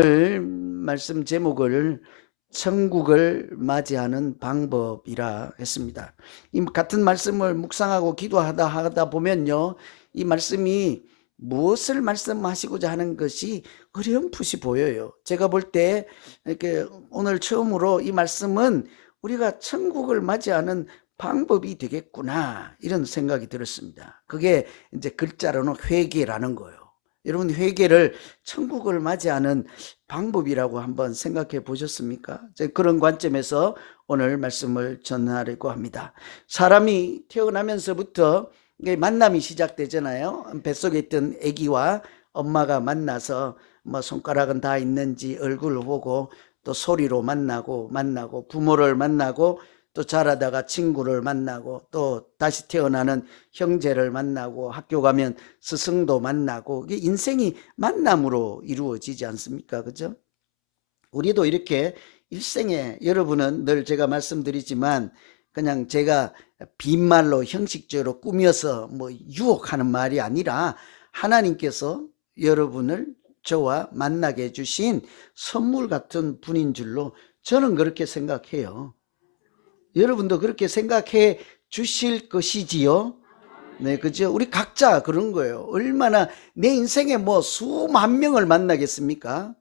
오늘 말씀 제목을 천국을 맞이하는 방법이라 했습니다. 이 같은 말씀을 묵상하고 기도하다 보면요, 이 말씀이 무엇을 말씀하시고자 하는 것이 어렴풋이 보여요. 제가 볼 때 이렇게 오늘 처음으로 이 말씀은 우리가 천국을 맞이하는 방법이 되겠구나, 이런 생각이 들었습니다. 그게 이제 글자로는 회개라는 거예요. 여러분, 회개를 천국을 맞이하는 방법이라고 한번 생각해 보셨습니까? 그런 관점에서 오늘 말씀을 전하려고 합니다. 사람이 태어나면서부터 만남이 시작되잖아요. 뱃속에 있던 아기와 엄마가 만나서 뭐 손가락은 다 있는지 얼굴을 보고, 또 소리로 만나고 부모를 만나고, 또 자라다가 친구를 만나고, 또 다시 태어나는 형제를 만나고, 학교 가면 스승도 만나고, 이게 인생이 만남으로 이루어지지 않습니까? 그죠? 우리도 이렇게 일생에, 여러분은 늘 제가 말씀드리지만 그냥 제가 빈말로 형식적으로 꾸며서 뭐 유혹하는 말이 아니라 하나님께서 여러분을 저와 만나게 해주신 선물 같은 분인 줄로 저는 그렇게 생각해요. 여러분도 그렇게 생각해 주실 것이지요? 네, 그죠? 우리 각자 그런 거예요. 얼마나 내 인생에 뭐 수만 명을 만나겠습니까?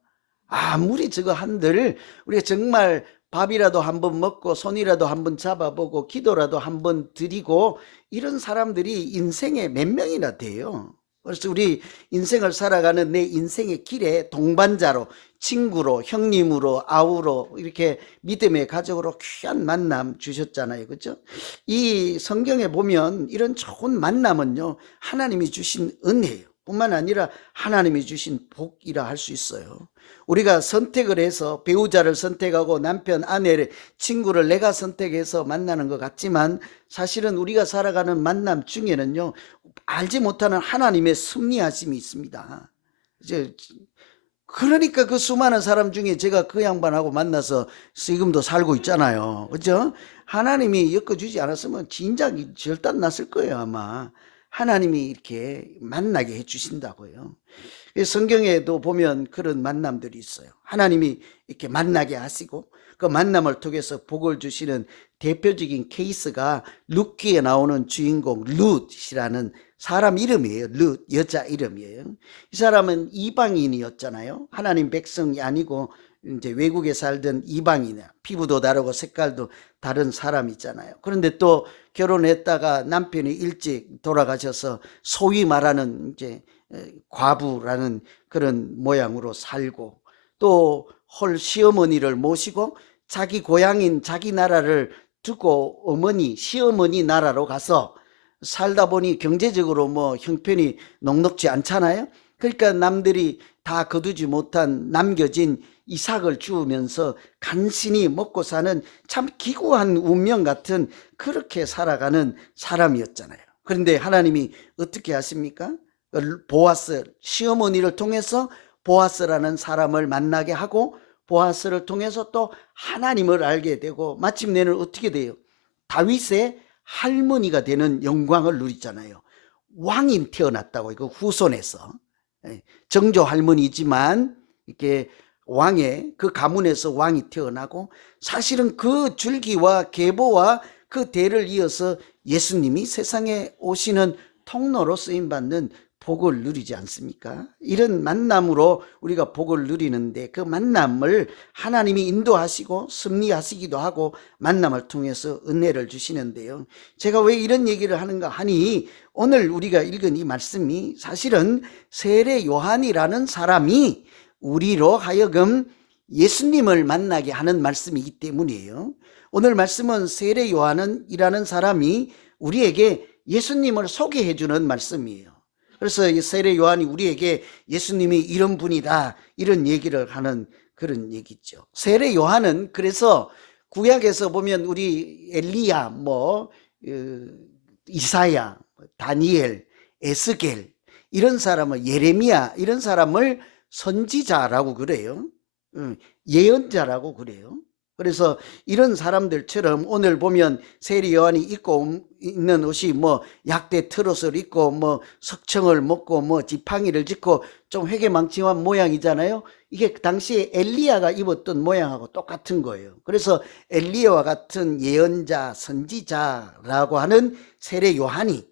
아무리 저거 한들 우리가 정말 밥이라도 한번 먹고 손이라도 한번 잡아보고 기도라도 한번 드리고, 이런 사람들이 인생에 몇 명이나 돼요. 그래서 우리 인생을 살아가는 내 인생의 길에 동반자로, 친구로, 형님으로, 아우로, 이렇게 믿음의 가족으로 귀한 만남 주셨잖아요. 그죠? 이 성경에 보면 이런 좋은 만남은요, 하나님이 주신 은혜예요. 뿐만 아니라 하나님이 주신 복이라 할 수 있어요. 우리가 선택을 해서 배우자를 선택하고 남편, 아내를, 친구를 내가 선택해서 만나는 것 같지만, 사실은 우리가 살아가는 만남 중에는요, 알지 못하는 하나님의 섭리하심이 있습니다. 이제 그러니까 그 수많은 사람 중에 제가 그 양반하고 만나서 지금도 살고 있잖아요. 그죠? 하나님이 엮어주지 않았으면 진작 절단 났을 거예요, 아마. 하나님이 이렇게 만나게 해주신다고요. 성경에도 보면 그런 만남들이 있어요. 하나님이 이렇게 만나게 하시고, 그 만남을 통해서 복을 주시는 대표적인 케이스가 룻기에 나오는 주인공 룻이라는 사람 이름이에요. 룻, 여자 이름이에요. 이 사람은 이방인이었잖아요. 하나님 백성이 아니고 이제 외국에 살던 이방인이야. 피부도 다르고 색깔도 다른 사람이잖아요. 그런데 또 결혼했다가 남편이 일찍 돌아가셔서 소위 말하는 이제 과부라는 그런 모양으로 살고, 또 홀 시어머니를 모시고 자기 고향인 자기 나라를 두고 어머니, 시어머니 나라로 가서 살다 보니 경제적으로 뭐 형편이 녹록지 않잖아요. 그러니까 남들이 다 거두지 못한 남겨진 이삭을 주우면서 간신히 먹고 사는 참 기구한 운명 같은, 그렇게 살아가는 사람이었잖아요. 그런데 하나님이 어떻게 하십니까? 보아스, 시어머니를 통해서 보아스라는 사람을 만나게 하고, 보아스를 통해서 또 하나님을 알게 되고, 마침내는 어떻게 돼요? 다윗의 할머니가 되는 영광을 누리잖아요. 왕이 태어났다고, 이거 후손에서. 정조 할머니지만 이렇게 왕의 그 가문에서 왕이 태어나고, 사실은 그 줄기와 계보와 그 대를 이어서 예수님이 세상에 오시는 통로로 쓰임받는 복을 누리지 않습니까? 이런 만남으로 우리가 복을 누리는데, 그 만남을 하나님이 인도하시고 섭리하시기도 하고 만남을 통해서 은혜를 주시는데요. 제가 왜 이런 얘기를 하는가 하니, 오늘 우리가 읽은 이 말씀이 사실은 세례 요한이라는 사람이 우리로 하여금 예수님을 만나게 하는 말씀이기 때문이에요. 오늘 말씀은 세례 요한이라는 사람이 우리에게 예수님을 소개해 주는 말씀이에요. 그래서 이 세례 요한이 우리에게 예수님이 이런 분이다, 이런 얘기를 하는 그런 얘기죠. 세례 요한은 그래서 구약에서 보면 우리 엘리야, 이사야, 다니엘, 에스겔, 이런 사람을, 예레미야, 이런 사람을 선지자라고 그래요. 예언자라고 그래요. 그래서 이런 사람들처럼 오늘 보면 세리 요한이 입고 있는 옷이 뭐 약대 트롯을 입고 뭐 석청을 먹고 뭐 지팡이를 짚고 좀 회개망청한 모양이잖아요. 이게 당시에 엘리야가 입었던 모양하고 똑같은 거예요. 그래서 엘리야와 같은 예언자, 선지자라고 하는 세례 요한이,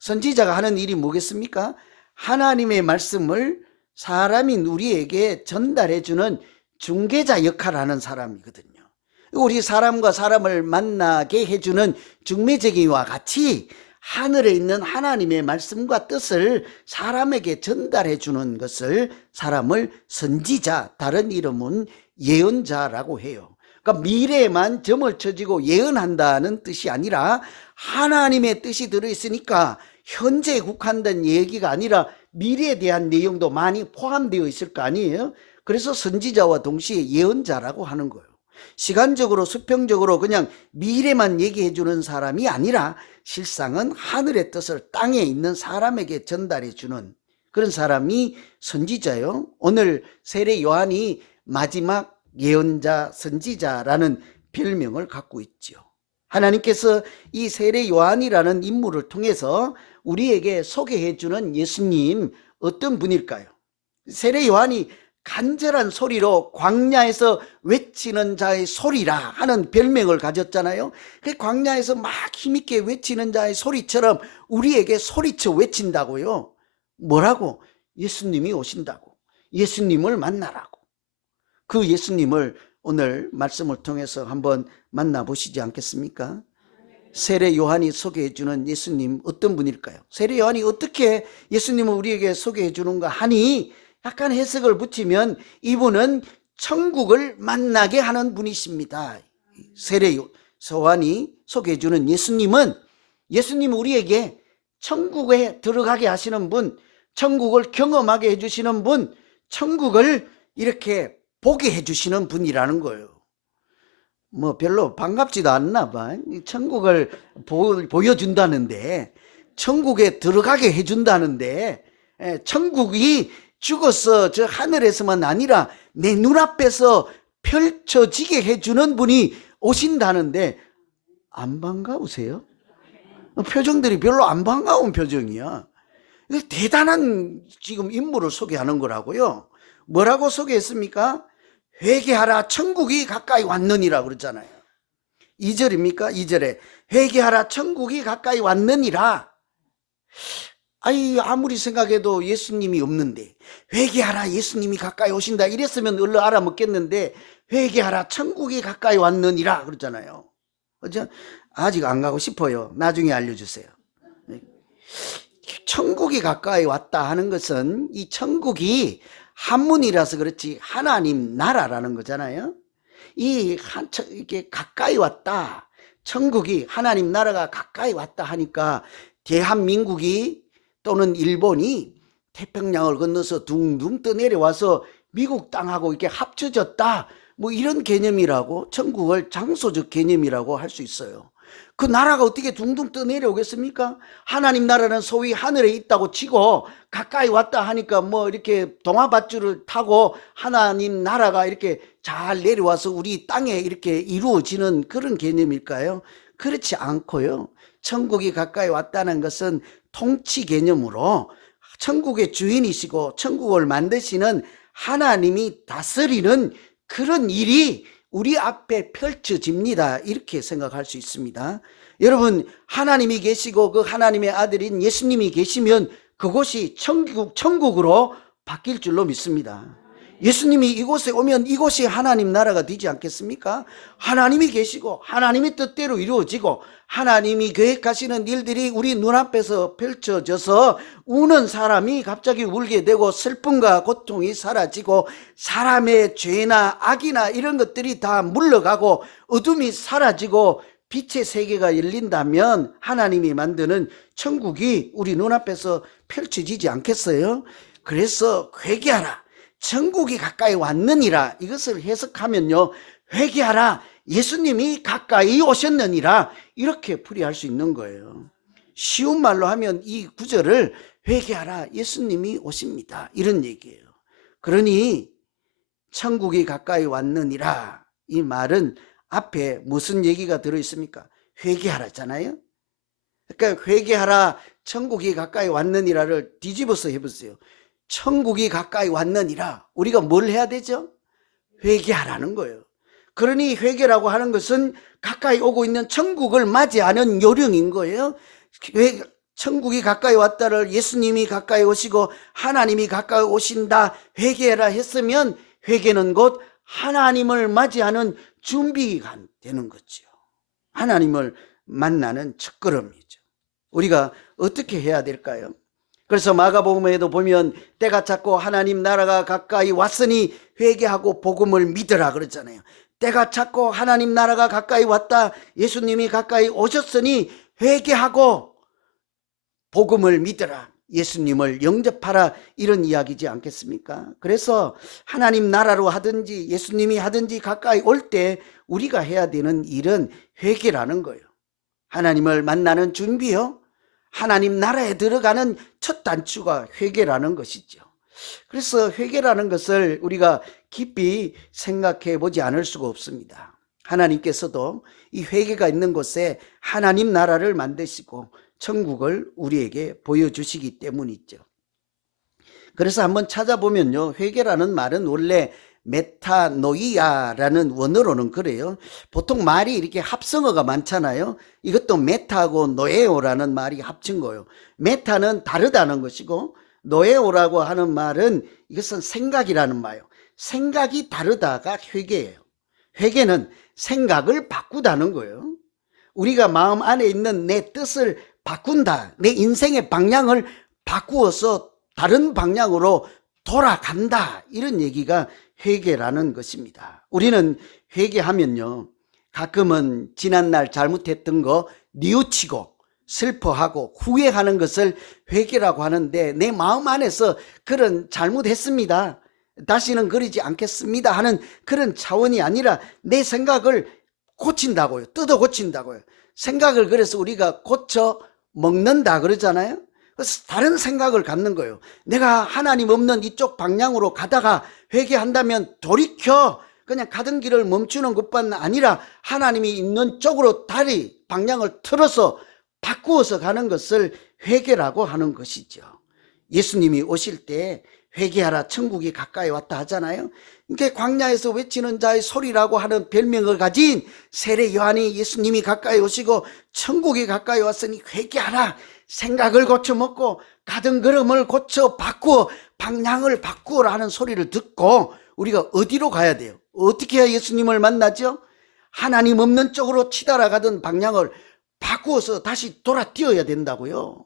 선지자가 하는 일이 뭐겠습니까? 하나님의 말씀을 사람인 우리에게 전달해주는 중개자 역할을 하는 사람이거든요. 우리 사람과 사람을 만나게 해주는 중매제기와 같이 하늘에 있는 하나님의 말씀과 뜻을 사람에게 전달해 주는 것을 사람을 선지자, 다른 이름은 예언자라고 해요. 그러니까 미래에만 점을 쳐지고 예언한다는 뜻이 아니라 하나님의 뜻이 들어있으니까 현재에 국한된 얘기가 아니라 미래에 대한 내용도 많이 포함되어 있을 거 아니에요. 그래서 선지자와 동시에 예언자라고 하는 거예요. 시간적으로 수평적으로 그냥 미래만 얘기해 주는 사람이 아니라 실상은 하늘의 뜻을 땅에 있는 사람에게 전달해 주는 그런 사람이 선지자요. 오늘 세례 요한이 마지막 예언자, 선지자라는 별명을 갖고 있죠. 하나님께서 이 세례 요한이라는 인물을 통해서 우리에게 소개해 주는 예수님 어떤 분일까요? 세례 요한이 간절한 소리로 광야에서 외치는 자의 소리라 하는 별명을 가졌잖아요. 그 광야에서 막 힘있게 외치는 자의 소리처럼 우리에게 소리쳐 외친다고요. 뭐라고? 예수님이 오신다고. 예수님을 만나라고. 그 예수님을 오늘 말씀을 통해서 한번 만나보시지 않겠습니까? 세례 요한이 소개해 주는 예수님 어떤 분일까요? 세례 요한이 어떻게 예수님을 우리에게 소개해 주는가 하니 약간 해석을 붙이면 이분은 천국을 만나게 하는 분이십니다. 세례 요한이 소개해 주는 예수님은 우리에게 천국에 들어가게 하시는 분, 천국을 경험하게 해주시는 분, 천국을 이렇게 보게 해주시는 분이라는 거예요. 뭐 별로 반갑지도 않나 봐. 천국을 보여준다는데, 천국에 들어가게 해준다는데, 천국이 죽어서 저 하늘에서만 아니라 내 눈앞에서 펼쳐지게 해주는 분이 오신다는데 안 반가우세요? 표정들이 별로 안 반가운 표정이야. 대단한 지금 인물을 소개하는 거라고요. 뭐라고 소개했습니까? 회개하라 천국이 가까이 왔느니라 그랬잖아요. 2절입니까? 2절에 회개하라 천국이 가까이 왔느니라. 아무리 생각해도 예수님이 없는데 회개하라 예수님이 가까이 오신다 이랬으면 얼른 알아먹겠는데 회개하라 천국이 가까이 왔느니라 그러잖아요. 그죠? 아직 안 가고 싶어요. 나중에 알려주세요. 천국이 가까이 왔다 하는 것은 이 천국이 한문이라서 그렇지 하나님 나라라는 거잖아요. 이게 가까이 왔다. 천국이 하나님 나라가 가까이 왔다 하니까 대한민국이 또는 일본이 태평양을 건너서 둥둥 떠내려와서 미국 땅하고 이렇게 합쳐졌다. 뭐 이런 개념이라고 천국을 장소적 개념이라고 할 수 있어요. 그 나라가 어떻게 둥둥 떠내려오겠습니까? 하나님 나라는 소위 하늘에 있다고 치고 가까이 왔다 하니까 뭐 이렇게 동화밧줄을 타고 하나님 나라가 이렇게 잘 내려와서 우리 땅에 이렇게 이루어지는 그런 개념일까요? 그렇지 않고요. 천국이 가까이 왔다는 것은 통치 개념으로 천국의 주인이시고 천국을 만드시는 하나님이 다스리는 그런 일이 우리 앞에 펼쳐집니다. 이렇게 생각할 수 있습니다. 여러분, 하나님이 계시고 그 하나님의 아들인 예수님이 계시면 그곳이 천국으로 바뀔 줄로 믿습니다. 예수님이 이곳에 오면 이곳이 하나님 나라가 되지 않겠습니까? 하나님이 계시고 하나님의 뜻대로 이루어지고 하나님이 계획하시는 일들이 우리 눈앞에서 펼쳐져서 우는 사람이 갑자기 울게 되고 슬픔과 고통이 사라지고 사람의 죄나 악이나 이런 것들이 다 물러가고 어둠이 사라지고 빛의 세계가 열린다면 하나님이 만드는 천국이 우리 눈앞에서 펼쳐지지 않겠어요? 그래서 회개하라. 천국이 가까이 왔느니라 이것을 해석하면요. 회개하라 예수님이 가까이 오셨느니라 이렇게 풀이할 수 있는 거예요. 쉬운 말로 하면 이 구절을 회개하라 예수님이 오십니다 이런 얘기예요. 그러니 천국이 가까이 왔느니라 이 말은 앞에 무슨 얘기가 들어있습니까? 회개하라잖아요. 그러니까 회개하라, 천국이 가까이 왔느니라를 뒤집어서 해보세요. 천국이 가까이 왔느니라, 우리가 뭘 해야 되죠? 회개하라는 거예요. 그러니 회개라고 하는 것은 가까이 오고 있는 천국을 맞이하는 요령인 거예요. 천국이 가까이 왔다를 예수님이 가까이 오시고 하나님이 가까이 오신다, 회개해라 했으면 회개는 곧 하나님을 맞이하는 준비가 되는 거죠. 하나님을 만나는 첫걸음이죠. 우리가 어떻게 해야 될까요? 그래서 마가복음에도 보면 때가 찼고 하나님 나라가 가까이 왔으니 회개하고 복음을 믿으라 그러잖아요. 때가 찼고 하나님 나라가 가까이 왔다, 예수님이 가까이 오셨으니 회개하고 복음을 믿으라, 예수님을 영접하라, 이런 이야기지 않겠습니까? 그래서 하나님 나라로 하든지 예수님이 하든지 가까이 올 때 우리가 해야 되는 일은 회개라는 거예요. 하나님을 만나는 준비요, 하나님 나라에 들어가는 첫 단추가 회개라는 것이죠. 그래서 회개라는 것을 우리가 깊이 생각해 보지 않을 수가 없습니다. 하나님께서도 이 회개가 있는 곳에 하나님 나라를 만드시고 천국을 우리에게 보여주시기 때문이죠. 그래서 한번 찾아보면요, 회개라는 말은 원래 메타노이아라는 원어로는 그래요. 보통 말이 이렇게 합성어가 많잖아요. 이것도 메타하고 노에오라는 말이 합친 거예요. 메타는 다르다는 것이고, 노에오라고 하는 말은 이것은 생각이라는 말이에요. 생각이 다르다가 회개예요. 회개는 생각을 바꾸다는 거예요. 우리가 마음 안에 있는 내 뜻을 바꾼다, 내 인생의 방향을 바꾸어서 다른 방향으로 돌아간다, 이런 얘기가 회개라는 것입니다. 우리는 회개하면요, 가끔은 지난날 잘못했던 거 뉘우치고 슬퍼하고 후회하는 것을 회개라고 하는데, 내 마음 안에서 그런 잘못했습니다, 다시는 그러지 않겠습니다 하는 그런 차원이 아니라 내 생각을 고친다고요. 뜯어 고친다고요. 생각을 그래서 우리가 고쳐 먹는다 그러잖아요. 그래서 다른 생각을 갖는 거예요. 내가 하나님 없는 이쪽 방향으로 가다가 회개한다면 돌이켜 그냥 가던 길을 멈추는 것뿐 아니라 하나님이 있는 쪽으로 다리 방향을 틀어서 바꾸어서 가는 것을 회개라고 하는 것이죠. 예수님이 오실 때 회개하라, 천국이 가까이 왔다 하잖아요. 이게 광야에서 외치는 자의 소리라고 하는 별명을 가진 세례 요한이 예수님이 가까이 오시고 천국이 가까이 왔으니 회개하라, 생각을 고쳐먹고 가던 걸음을 고쳐 바꾸어 방향을 바꾸어라 하는 소리를 듣고 우리가 어디로 가야 돼요? 어떻게 해야 예수님을 만나죠? 하나님 없는 쪽으로 치달아가던 방향을 바꾸어서 다시 돌아 뛰어야 된다고요.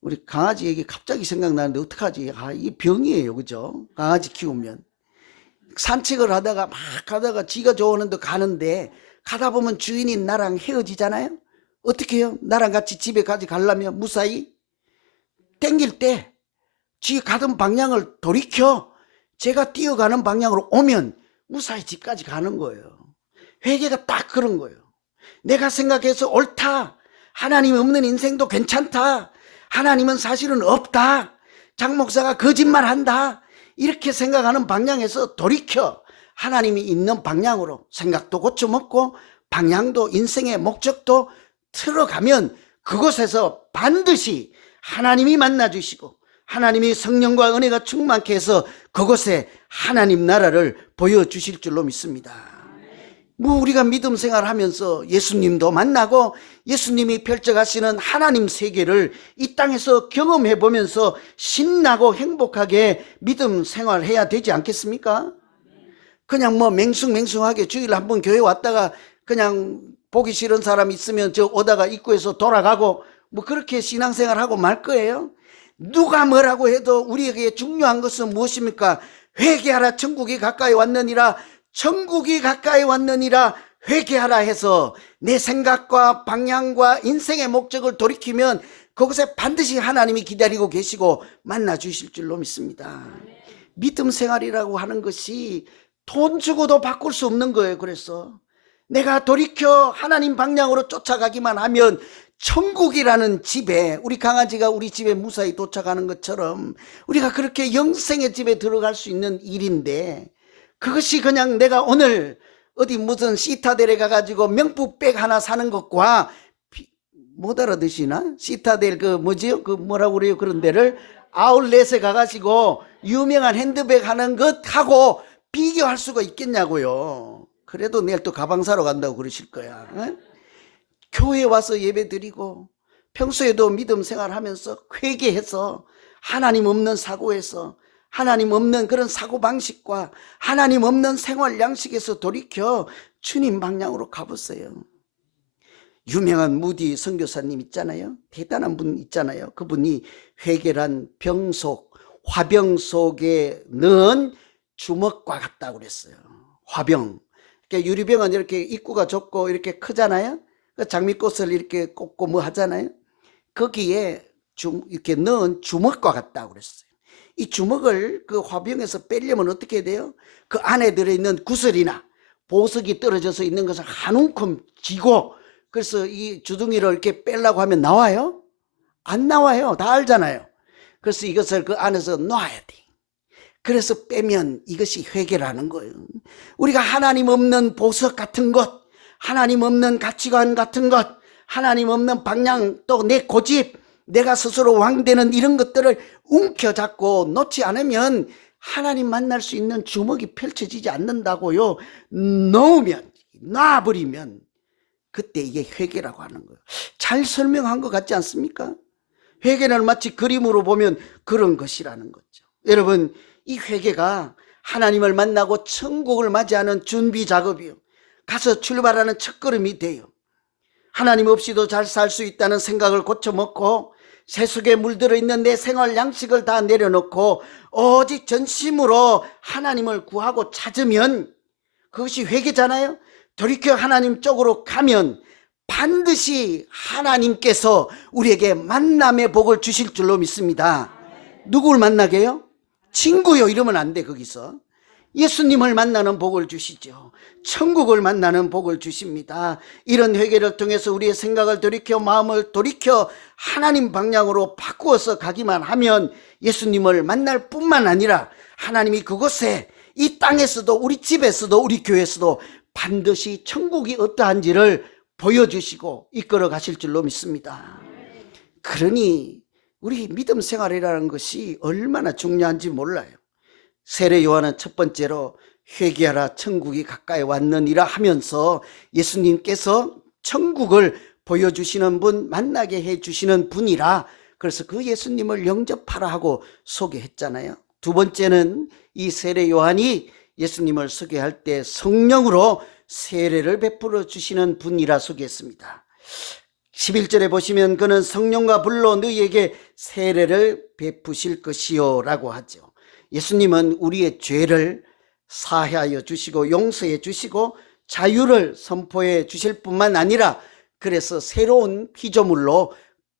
우리 강아지 얘기 갑자기 생각나는데 어떡하지? 이 병이에요, 그죠? 강아지 키우면 산책을 하다가 막 가다가 지가 좋아하는 데 가는데 가다 보면 주인이 나랑 헤어지잖아요. 어떻게 해요? 나랑 같이 집에 가려면 무사히 땡길 때 지 가던 방향을 돌이켜 제가 뛰어가는 방향으로 오면 무사히 집까지 가는 거예요. 회개가 딱 그런 거예요. 내가 생각해서 옳다, 하나님 없는 인생도 괜찮다, 하나님은 사실은 없다, 장 목사가 거짓말한다, 이렇게 생각하는 방향에서 돌이켜 하나님이 있는 방향으로 생각도 고쳐먹고 방향도 인생의 목적도 틀어가면 그곳에서 반드시 하나님이 만나주시고 하나님이 성령과 은혜가 충만케 해서 그곳에 하나님 나라를 보여주실 줄로 믿습니다. 우리가 믿음 생활하면서 예수님도 만나고 예수님이 펼쳐가시는 하나님 세계를 이 땅에서 경험해 보면서 신나고 행복하게 믿음 생활해야 되지 않겠습니까? 그냥 맹숭맹숭하게 주일 한번 교회 왔다가 그냥 보기 싫은 사람 있으면 저 오다가 입구에서 돌아가고 그렇게 신앙생활하고 말 거예요? 누가 뭐라고 해도 우리에게 중요한 것은 무엇입니까? 회개하라, 천국이 가까이 왔느니라, 천국이 가까이 왔느니라, 회개하라 해서 내 생각과 방향과 인생의 목적을 돌이키면 그곳에 반드시 하나님이 기다리고 계시고 만나 주실 줄로 믿습니다. 믿음 생활이라고 하는 것이 돈 주고도 바꿀 수 없는 거예요. 그래서 내가 돌이켜 하나님 방향으로 쫓아가기만 하면 천국이라는 집에, 우리 강아지가 우리 집에 무사히 도착하는 것처럼 우리가 그렇게 영생의 집에 들어갈 수 있는 일인데, 그것이 그냥 내가 오늘 어디 무슨 시타델에 가가지고 명품백 하나 사는 것과 못 알아듣시나? 시타델 그 뭐지요? 그 뭐라고 그래요? 그런 데를 아울렛에 가가지고 유명한 핸드백 하는 것하고 비교할 수가 있겠냐고요. 그래도 내일 또 가방 사러 간다고 그러실 거야. 에? 교회에 와서 예배 드리고 평소에도 믿음 생활하면서 회개해서 하나님 없는 사고에서 하나님 없는 그런 사고방식과 하나님 없는 생활 양식에서 돌이켜 주님 방향으로 가보세요. 유명한 무디 선교사님 있잖아요. 대단한 분 있잖아요. 그분이 회개란 병 속, 화병 속에 넣은 주먹과 같다고 그랬어요. 화병. 그러니까 유리병은 이렇게 입구가 좁고 이렇게 크잖아요. 그 장미꽃을 이렇게 꽂고 뭐 하잖아요. 거기에 이렇게 넣은 주먹과 같다고 그랬어요. 이 주먹을 그 화병에서 빼려면 어떻게 해야 돼요? 그 안에 들어있는 구슬이나 보석이 떨어져서 있는 것을 한 움큼 쥐고, 그래서 이 주둥이를 이렇게 빼려고 하면 나와요? 안 나와요. 다 알잖아요. 그래서 이것을 그 안에서 놔야 돼. 그래서 빼면 이것이 회개라는 거예요. 우리가 하나님 없는 보석 같은 것, 하나님 없는 가치관 같은 것, 하나님 없는 방향, 또 내 고집, 내가 스스로 왕되는 이런 것들을 움켜잡고 놓지 않으면 하나님 만날 수 있는 주먹이 펼쳐지지 않는다고요. 놓으면, 놔버리면 그때 이게 회개라고 하는 거예요. 잘 설명한 것 같지 않습니까? 회개는 마치 그림으로 보면 그런 것이라는 거죠. 여러분, 이 회개가 하나님을 만나고 천국을 맞이하는 준비 작업이요. 가서 출발하는 첫걸음이 돼요. 하나님 없이도 잘 살 수 있다는 생각을 고쳐먹고 세속에 물들어 있는 내 생활 양식을 다 내려놓고 오직 전심으로 하나님을 구하고 찾으면 그것이 회개잖아요. 돌이켜 하나님 쪽으로 가면 반드시 하나님께서 우리에게 만남의 복을 주실 줄로 믿습니다. 누구를 만나게요? 친구요 이러면 안 돼. 거기서 예수님을 만나는 복을 주시죠. 천국을 만나는 복을 주십니다. 이런 회개를 통해서 우리의 생각을 돌이켜 마음을 돌이켜 하나님 방향으로 바꾸어서 가기만 하면 예수님을 만날 뿐만 아니라 하나님이 그곳에 이 땅에서도 우리 집에서도 우리 교회에서도 반드시 천국이 어떠한지를 보여주시고 이끌어 가실 줄로 믿습니다. 그러니 우리 믿음 생활이라는 것이 얼마나 중요한지 몰라요. 세례 요한은 첫 번째로 회개하라 천국이 가까이 왔느니라 하면서 예수님께서 천국을 보여주시는 분, 만나게 해주시는 분이라, 그래서 그 예수님을 영접하라 하고 소개했잖아요. 두 번째는 이 세례 요한이 예수님을 소개할 때 성령으로 세례를 베풀어 주시는 분이라 소개했습니다. 11절에 보시면 그는 성령과 불로 너희에게 세례를 베푸실 것이요 라고 하죠. 예수님은 우리의 죄를 사하여 주시고 용서해 주시고 자유를 선포해 주실 뿐만 아니라 그래서 새로운 피조물로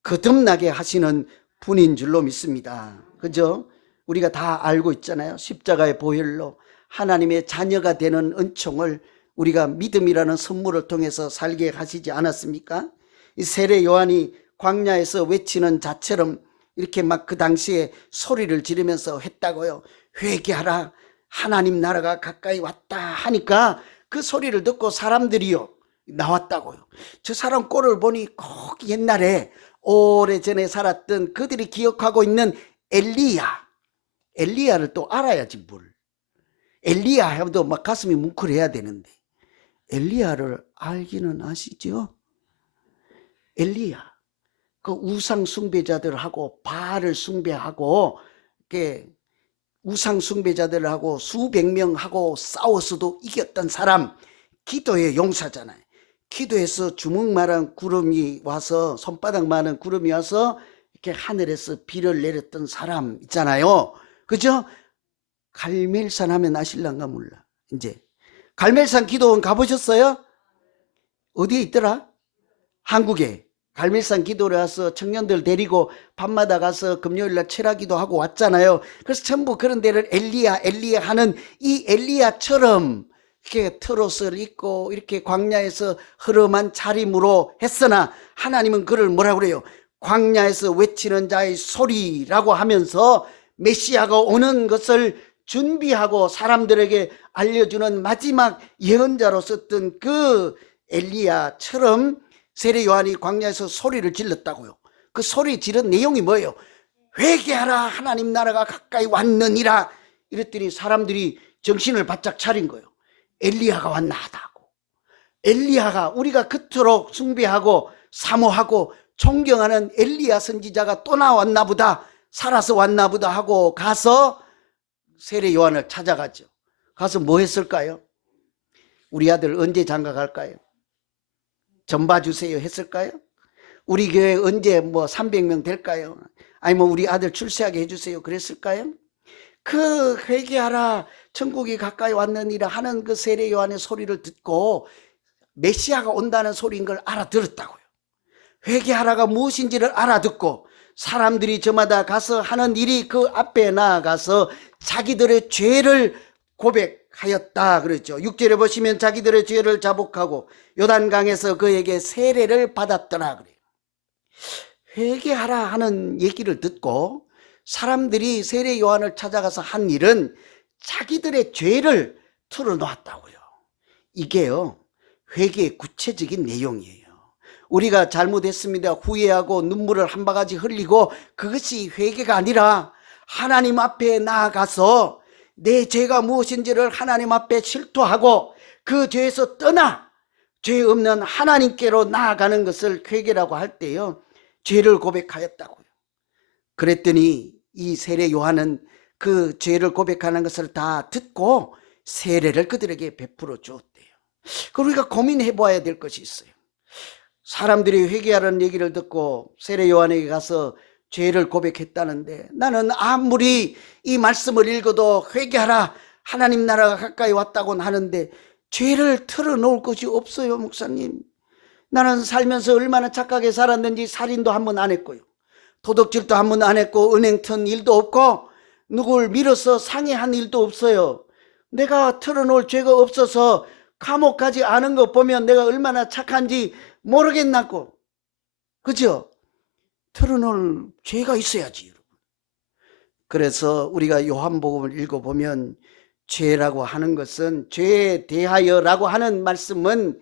거듭나게 하시는 분인 줄로 믿습니다. 그죠? 우리가 다 알고 있잖아요. 십자가의 보혈로 하나님의 자녀가 되는 은총을 우리가 믿음이라는 선물을 통해서 살게 하시지 않았습니까? 이 세례 요한이 광야에서 외치는 자처럼 이렇게 막 그 당시에 소리를 지르면서 했다고요. 회개하라, 하나님 나라가 가까이 왔다 하니까 그 소리를 듣고 사람들이요 나왔다고요. 저 사람 꼴을 보니 꼭 옛날에 오래전에 살았던 그들이 기억하고 있는 엘리야를 또 알아야지 뭘. 엘리야 해도 막 가슴이 뭉클해야 되는데 엘리야를 알기는 아시죠? 엘리야 그 우상 숭배자들하고 바알을 숭배하고 이렇게 우상 숭배자들하고 수백 명하고 싸워서도 이겼던 사람, 기도의 용사잖아요. 기도해서 주먹만한 구름이 와서 손바닥만한 구름이 와서 이렇게 하늘에서 비를 내렸던 사람 있잖아요. 그죠? 갈멜산 하면 아실란가 몰라. 이제 갈멜산 기도원 가보셨어요? 어디에 있더라? 한국에. 갈멜산 기도를 와서 청년들 데리고 밤마다 가서 금요일날 철학기도 하고 왔잖아요. 그래서 전부 그런 데를 엘리야 하는 이 엘리야처럼 이렇게 트롯을 입고 이렇게 광야에서 흐름한 차림으로 했으나 하나님은 그를 뭐라고 그래요? 광야에서 외치는 자의 소리라고 하면서 메시아가 오는 것을 준비하고 사람들에게 알려주는 마지막 예언자로 썼던 그 엘리야처럼 세례 요한이 광야에서 소리를 질렀다고요. 그 소리 지른 내용이 뭐예요? 회개하라, 하나님 나라가 가까이 왔느니라. 이랬더니 사람들이 정신을 바짝 차린 거예요. 엘리야가 왔나 하다고. 엘리야가, 우리가 그토록 숭배하고 사모하고 존경하는 엘리야 선지자가 또 나왔나 보다, 살아서 왔나 보다 하고 가서 세례 요한을 찾아가죠. 가서 뭐 했을까요? 우리 아들 언제 장가 갈까요? 전 봐주세요 했을까요? 우리 교회 언제 뭐 300명 될까요? 아니면 우리 아들 출세하게 해주세요 그랬을까요? 그 회개하라, 천국이 가까이 왔느니라 하는 그 세례 요한의 소리를 듣고 메시아가 온다는 소리인 걸 알아들었다고요. 회개하라가 무엇인지를 알아듣고 사람들이 저마다 가서 하는 일이 그 앞에 나아가서 자기들의 죄를 고백하였다 그랬죠. 6절에 보시면 자기들의 죄를 자복하고 요단강에서 그에게 세례를 받았더라 그래요. 회개하라 하는 얘기를 듣고 사람들이 세례 요한을 찾아가서 한 일은 자기들의 죄를 털어놓았다고요. 이게요, 회개의 구체적인 내용이에요. 우리가 잘못했습니다 후회하고 눈물을 한 바가지 흘리고 그것이 회개가 아니라 하나님 앞에 나아가서 내 죄가 무엇인지를 하나님 앞에 실토하고 그 죄에서 떠나 죄 없는 하나님께로 나아가는 것을 회개라고 할 때요, 죄를 고백하였다고요. 그랬더니 이 세례 요한은 그 죄를 고백하는 것을 다 듣고 세례를 그들에게 베풀어 주었대요. 그리고 우리가 고민해 봐야 될 것이 있어요. 사람들이 회개하라는 얘기를 듣고 세례 요한에게 가서 죄를 고백했다는데, 나는 아무리 이 말씀을 읽어도 회개하라, 하나님 나라가 가까이 왔다고는 하는데 죄를 털어놓을 것이 없어요. 목사님, 나는 살면서 얼마나 착하게 살았는지 살인도 한 번 안 했고요, 도둑질도 한 번 안 했고, 은행 튼 일도 없고, 누굴 밀어서 상해한 일도 없어요. 내가 털어놓을 죄가 없어서 감옥 가지 않은 거 보면 내가 얼마나 착한지 모르겠나고. 그죠? 털어놓을 죄가 있어야지, 여러분. 그래서 우리가 요한복음을 읽어보면 죄라고 하는 것은, 죄에 대하여라고 하는 말씀은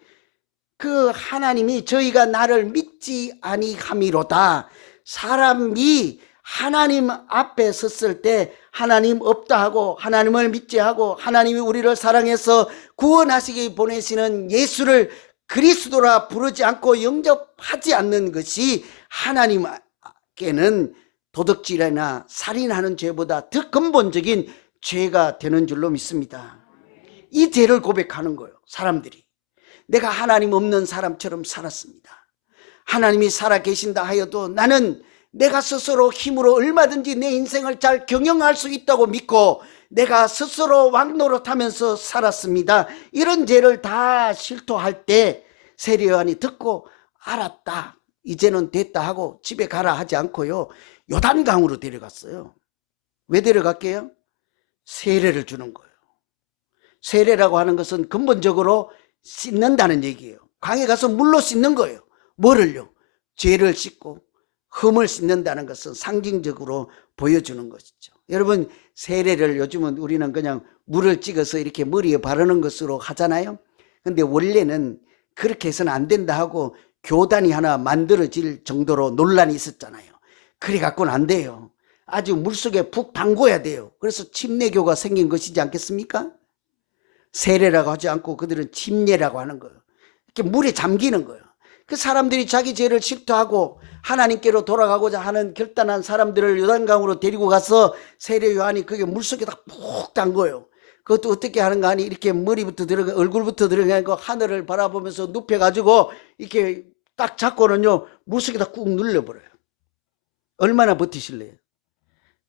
그 하나님이 저희가 나를 믿지 아니함이로다. 사람이 하나님 앞에 섰을 때 하나님 없다 하고 하나님을 믿지 하고 하나님이 우리를 사랑해서 구원하시기 보내시는 예수를 그리스도라 부르지 않고 영접하지 않는 것이 하나님께는 도둑질이나 살인하는 죄보다 더 근본적인 죄가 되는 줄로 믿습니다. 이 죄를 고백하는 거예요. 사람들이 내가 하나님 없는 사람처럼 살았습니다. 하나님이 살아계신다 하여도 나는 내가 스스로 힘으로 얼마든지 내 인생을 잘 경영할 수 있다고 믿고 내가 스스로 왕노릇하면서 살았습니다. 이런 죄를 다 실토할 때 세례 요한이 듣고 알았다, 이제는 됐다 하고 집에 가라 하지 않고요, 요단강으로 데려갔어요. 왜 데려갈게요? 세례를 주는 거예요. 세례라고 하는 것은 근본적으로 씻는다는 얘기예요. 강에 가서 물로 씻는 거예요. 뭐를요? 죄를 씻고 흠을 씻는다는 것은 상징적으로 보여주는 것이죠. 여러분, 세례를 요즘은 우리는 그냥 물을 찍어서 이렇게 머리에 바르는 것으로 하잖아요. 근데 원래는 그렇게 해서는 안 된다 하고 교단이 하나 만들어질 정도로 논란이 있었잖아요. 그래 갖고는 안 돼요. 아주 물속에 푹 담궈야 돼요. 그래서 침례교가 생긴 것이지 않겠습니까? 세례라고 하지 않고 그들은 침례라고 하는 거예요. 이렇게 물에 잠기는 거예요. 그 사람들이 자기 죄를 실토하고 하나님께로 돌아가고자 하는 결단한 사람들을 요단강으로 데리고 가서 세례 요한이 그게 물속에다 푹 담궈요. 그것도 어떻게 하는가 하니 이렇게 머리부터 들어가, 얼굴부터 들어가고 하늘을 바라보면서 눕혀가지고 이렇게 딱 잡고는요, 물속에다 꾹 눌러버려요. 얼마나 버티실래요?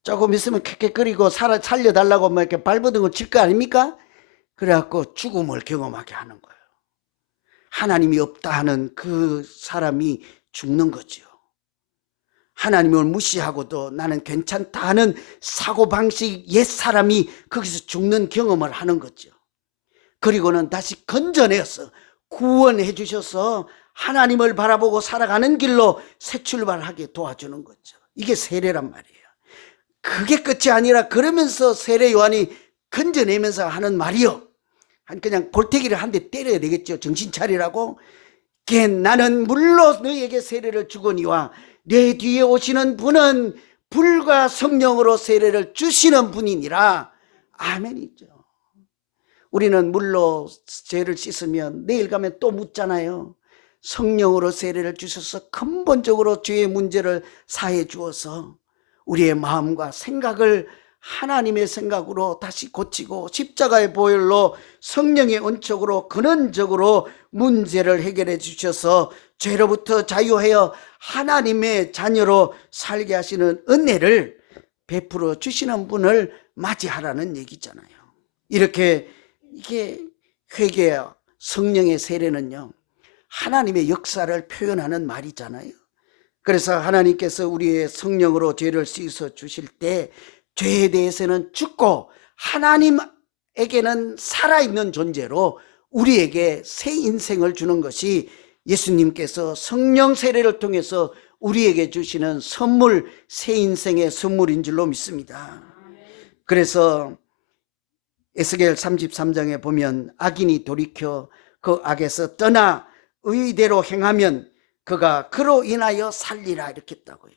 조금 있으면 캑캑거리고 살려달라고 막 이렇게 발버둥을 칠 거 아닙니까? 그래갖고 죽음을 경험하게 하는 거예요. 하나님이 없다 하는 그 사람이 죽는 거죠. 하나님을 무시하고도 나는 괜찮다 하는 사고방식 옛사람이 거기서 죽는 경험을 하는 거죠. 그리고는 다시 건져내서 구원해 주셔서 하나님을 바라보고 살아가는 길로 새 출발하게 도와주는 거죠. 이게 세례란 말이에요. 그게 끝이 아니라 그러면서 세례 요한이 건져내면서 하는 말이요. 그냥 골태기를 한 대 때려야 되겠죠. 정신 차리라고. 나는 물로 너희에게 세례를 주거니와 내 뒤에 오시는 분은 불과 성령으로 세례를 주시는 분이니라. 아멘이죠. 우리는 물로 죄를 씻으면 내일 가면 또 묻잖아요. 성령으로 세례를 주셔서 근본적으로 죄의 문제를 사해 주어서 우리의 마음과 생각을 하나님의 생각으로 다시 고치고 십자가의 보혈로 성령의 은총으로 근원적으로 문제를 해결해 주셔서 죄로부터 자유하여 하나님의 자녀로 살게 하시는 은혜를 베풀어 주시는 분을 맞이하라는 얘기잖아요. 이렇게 이게 회개와 성령의 세례는요, 하나님의 역사를 표현하는 말이잖아요. 그래서 하나님께서 우리의 성령으로 죄를 씻어 주실 때 죄에 대해서는 죽고 하나님에게는 살아있는 존재로 우리에게 새 인생을 주는 것이 예수님께서 성령 세례를 통해서 우리에게 주시는 선물, 새 인생의 선물인 줄로 믿습니다. 그래서 에스겔 33장에 보면 악인이 돌이켜 그 악에서 떠나 의대로 행하면 그가 그로 인하여 살리라 이렇게 했다고요.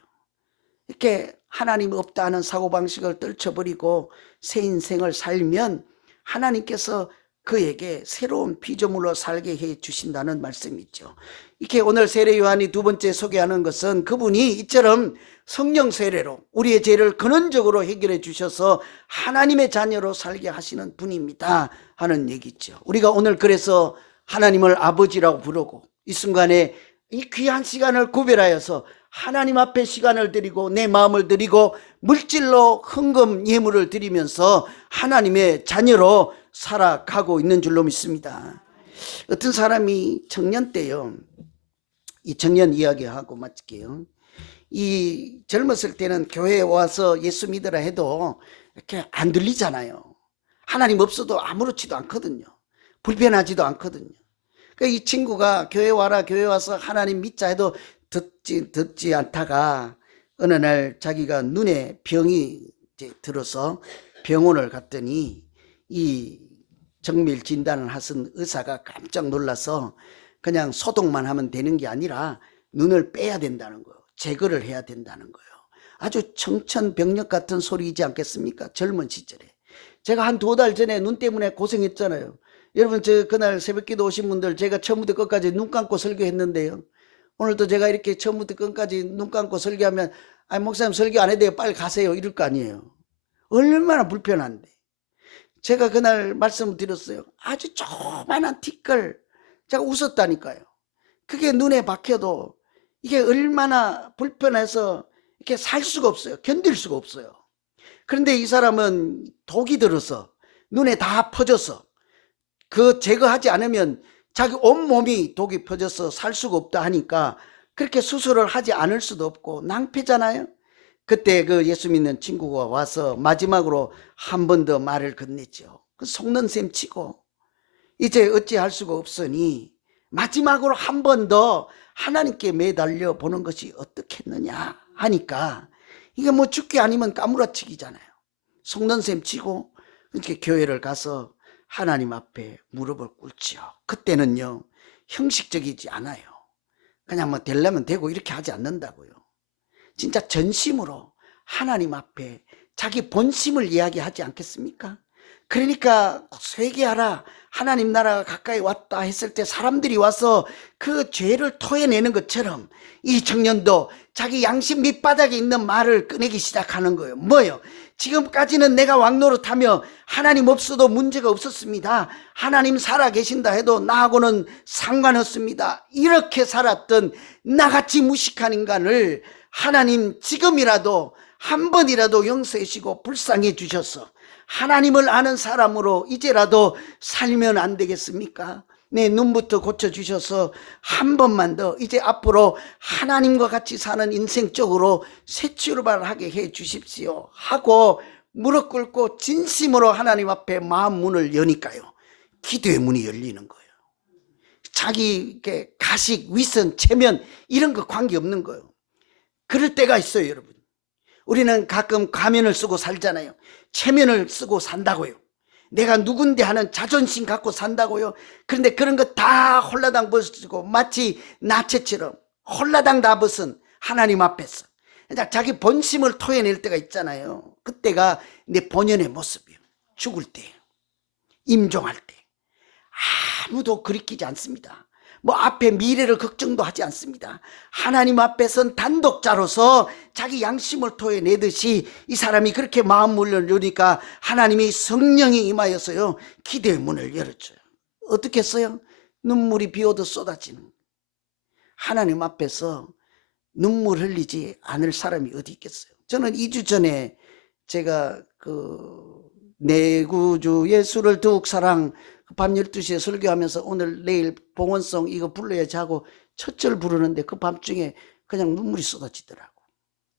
이렇게 하나님 없다 하는 사고방식을 떨쳐버리고 새 인생을 살면 하나님께서 그에게 새로운 피조물로 살게 해 주신다는 말씀이죠. 이렇게 오늘 세례 요한이 두 번째 소개하는 것은 그분이 이처럼 성령 세례로 우리의 죄를 근원적으로 해결해 주셔서 하나님의 자녀로 살게 하시는 분입니다 하는 얘기죠. 우리가 오늘 그래서 하나님을 아버지라고 부르고 이 순간에 이 귀한 시간을 구별하여서 하나님 앞에 시간을 드리고 내 마음을 드리고 물질로 헌금 예물을 드리면서 하나님의 자녀로 살아가고 있는 줄로 믿습니다. 어떤 사람이 청년 때요, 이 청년 이야기하고 마칠게요. 이 젊었을 때는 교회에 와서 예수 믿으라 해도 이렇게 안 들리잖아요. 하나님 없어도 아무렇지도 않거든요. 불편하지도 않거든요. 이 친구가 교회 와라, 교회 와서 하나님 믿자 해도 듣지 않다가 어느 날 자기가 눈에 병이 들어서 병원을 갔더니 이 정밀 진단을 하신 의사가 깜짝 놀라서 그냥 소독만 하면 되는 게 아니라 눈을 빼야 된다는 거예요. 제거를 해야 된다는 거예요. 아주 청천벽력 같은 소리이지 않겠습니까? 젊은 시절에. 제가 한 2달 전에 눈 때문에 고생했잖아요. 여러분, 그날 새벽기도 오신 분들 제가 처음부터 끝까지 눈 감고 설교했는데요. 오늘도 제가 이렇게 처음부터 끝까지 눈 감고 설교하면 목사님 설교 안 해도 돼요, 빨리 가세요 이럴 거 아니에요. 얼마나 불편한데. 제가 그날 말씀드렸어요. 아주 조그만한 티끌 제가 웃었다니까요. 그게 눈에 박혀도 이게 얼마나 불편해서 이렇게 살 수가 없어요. 견딜 수가 없어요. 그런데 이 사람은 독이 들어서 눈에 다 퍼져서 그 제거하지 않으면 자기 온몸이 독이 퍼져서 살 수가 없다 하니까 그렇게 수술을 하지 않을 수도 없고 낭패잖아요. 그때 그 예수 믿는 친구가 와서 마지막으로 한 번 더 말을 건넸죠. 속는 셈 치고 이제 어찌할 수가 없으니 마지막으로 한 번 더 하나님께 매달려 보는 것이 어떻겠느냐 하니까 이게 뭐 죽기 아니면 까무라치기잖아요. 속는 셈 치고 이렇게 교회를 가서 하나님 앞에 무릎을 꿇지요. 그때는요, 형식적이지 않아요. 그냥 뭐 되려면 되고 이렇게 하지 않는다고요. 진짜 전심으로 하나님 앞에 자기 본심을 이야기하지 않겠습니까? 그러니까 회개하라, 하나님 나라가 가까이 왔다 했을 때 사람들이 와서 그 죄를 토해내는 것처럼 이 청년도 자기 양심 밑바닥에 있는 말을 꺼내기 시작하는 거예요. 뭐요? 지금까지는 내가 왕노릇하며 하나님 없어도 문제가 없었습니다. 하나님 살아계신다 해도 나하고는 상관없습니다. 이렇게 살았던 나같이 무식한 인간을 하나님 지금이라도 한 번이라도 용서해주시고 불쌍해 주셔서 하나님을 아는 사람으로 이제라도 살면 안 되겠습니까? 내 눈부터 고쳐주셔서 한 번만 더 이제 앞으로 하나님과 같이 사는 인생 쪽으로 새 출발하게 해 주십시오 하고 무릎 꿇고 진심으로 하나님 앞에 마음 문을 여니까요, 기도의 문이 열리는 거예요. 자기 가식, 위선, 체면 이런 거 관계없는 거예요. 그럴 때가 있어요. 여러분, 우리는 가끔 가면을 쓰고 살잖아요. 체면을 쓰고 산다고요. 내가 누군데 하는 자존심 갖고 산다고요. 그런데 그런 거 다 홀라당 벗고 마치 나체처럼 홀라당 다 벗은 하나님 앞에서 자기 본심을 토해낼 때가 있잖아요. 그때가 내 본연의 모습이에요. 죽을 때, 임종할 때 아무도 그리키지 않습니다. 뭐 앞에 미래를 걱정도 하지 않습니다. 하나님 앞에선 단독자로서 자기 양심을 토해내듯이 이 사람이 그렇게 마음을 열으니까 하나님이 성령이 임하여서요 기대의 문을 열어줘요. 어떻게 했어요? 눈물이 비오듯 쏟아지는. 하나님 앞에서 눈물 흘리지 않을 사람이 어디 있겠어요? 저는 2주 전에 제가 내 구주 예수를 더욱 사랑 밤 12시에 설교하면서 오늘 내일 봉헌송 이거 불러야지 하고 첫 절 부르는데 그 밤중에 그냥 눈물이 쏟아지더라고.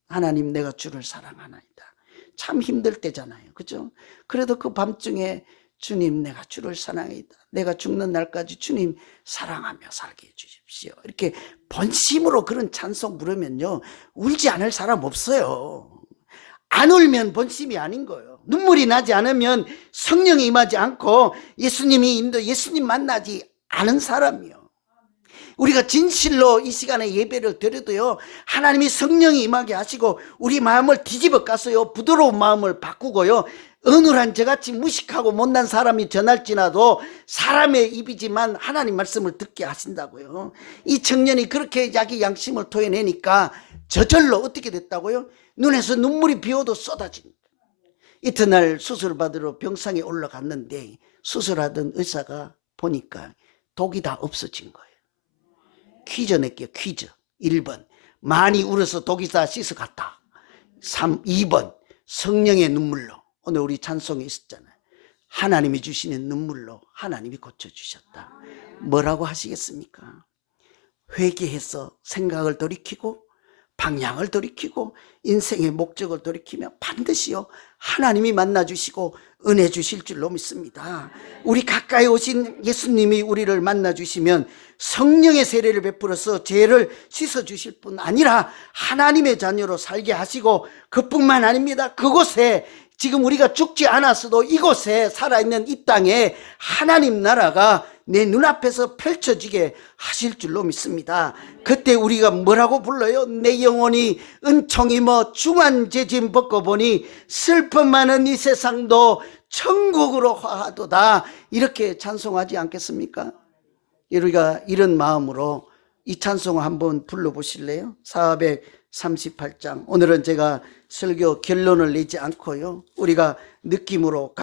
하나님 내가 주를 사랑하나이다. 참 힘들 때잖아요. 그죠? 그래도 그 밤중에 주님 내가 주를 사랑하이다. 내가 죽는 날까지 주님 사랑하며 살게 해주십시오. 이렇게 본심으로 그런 찬송 부르면요 울지 않을 사람 없어요. 안 울면 본심이 아닌 거예요. 눈물이 나지 않으면 성령이 임하지 않고 예수님 만나지 않은 사람이요. 우리가 진실로 이 시간에 예배를 드려도요 하나님이 성령이 임하게 하시고 우리 마음을 뒤집어 까서요 부드러운 마음을 바꾸고요 어눌한 저같이 무식하고 못난 사람이 전할지라도 사람의 입이지만 하나님 말씀을 듣게 하신다고요. 이 청년이 그렇게 자기 양심을 토해내니까 저절로 어떻게 됐다고요? 눈에서 눈물이 비오도 쏟아집니다. 이튿날 수술받으러 병상에 올라갔는데 수술하던 의사가 보니까 독이 다 없어진 거예요. 퀴즈 낼게요. 퀴즈. 1번 많이 울어서 독이 다 씻어갔다. 2번 성령의 눈물로. 오늘 우리 찬송에 있었잖아요. 하나님이 주시는 눈물로 하나님이 고쳐주셨다. 뭐라고 하시겠습니까? 회개해서 생각을 돌이키고 방향을 돌이키고 인생의 목적을 돌이키며 반드시요 하나님이 만나주시고 은혜 주실 줄로 믿습니다. 우리 가까이 오신 예수님이 우리를 만나주시면 성령의 세례를 베풀어서 죄를 씻어주실 뿐 아니라 하나님의 자녀로 살게 하시고 그뿐만 아닙니다. 그곳에 지금 우리가 죽지 않았어도 이곳에 살아있는 이 땅에 하나님 나라가 내 눈앞에서 펼쳐지게 하실 줄로 믿습니다. 그때 우리가 뭐라고 불러요? 내 영혼이 은총이 중한 죄짐 벗고보니 슬픔 많은 이 세상도 천국으로 화하도다. 이렇게 찬송하지 않겠습니까? 우리가 이런 마음으로 이 찬송을 한번 불러보실래요? 438장. 오늘은 제가 설교 결론을 내지 않고요 우리가 느낌으로